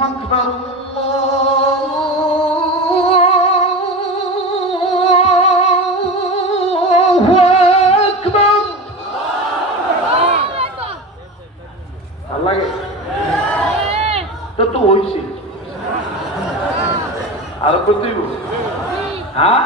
আকবার আল্লাহু আকবার ভাল লাগে তো হইছে আর করতেই হ্যাঁ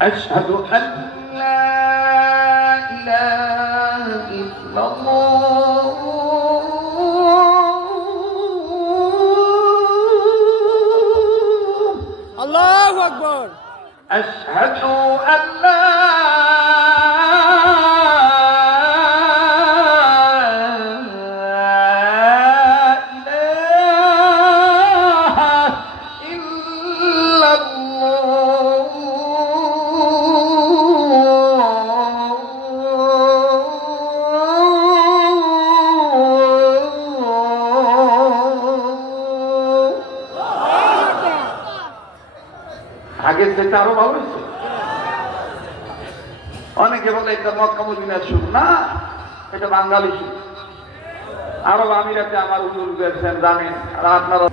أشهد أن لا إله إلا الله الله أكبر أشهد أن لا আগের থেকে আরো ভালো হয়েছে অনেকে বলে এটা মক্কা মদিনার সুর না এটা বাঙালি সুর আরব আমিরাতে আমার হুজুর গেছেন জানেন আর আপনারা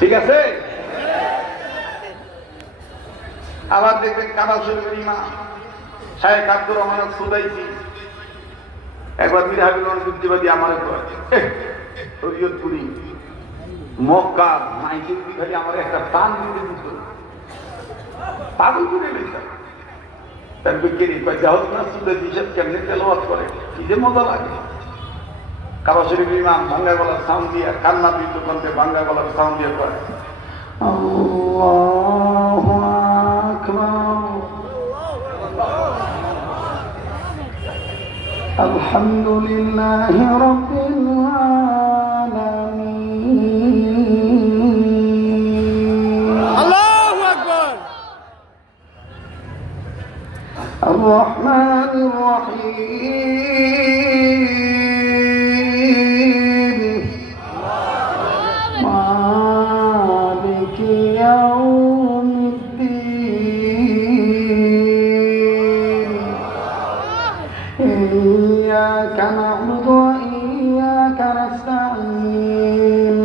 ঠিক আছে আবার দেখবেন কাবা শরীফের ইমাম শায়েখ আব্দুর রহমান সুদাইসি একবার মীর হাবিবুর যুক্তিবাদী আমার শরীয়তপুরি মক্কা মাইকের বিঘারি আমার একটা টান দিতে দিত পাগল করে লইতাম তার বিজ্ঞানী জাহজ না সুদাইসি সব কেমনে তেলাওয়াত করে কি যে মজা লাগে কাবা শরীফ ইমাম ভাঙ্গা গলার সাউন্ড দিয়ে কান্না দিত কণ্ঠে ভাঙ্গা গলার সাউন্ড দিয়ে করে আল্লাহু আকবার আলহামদুলিল্লাহি রাব্বিল আলামিন আল্লাহু আকবার আর রহমানির রহিম মালিকি ইয়াউমিদ্দিন إياك نعبد وإياك نستعين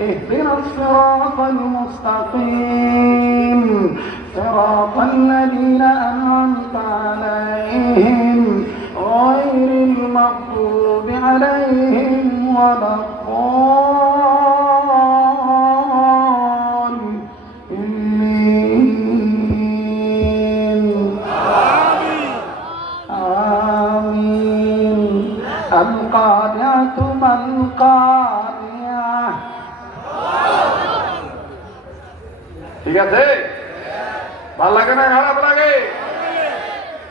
اهدنا الصراط المستقيم صراط الذين أنعمت عليهم غير المغضوب عليهم ولا القارعة ما القارعة ঠিক আছে ভালো লাগে না খারাপ লাগে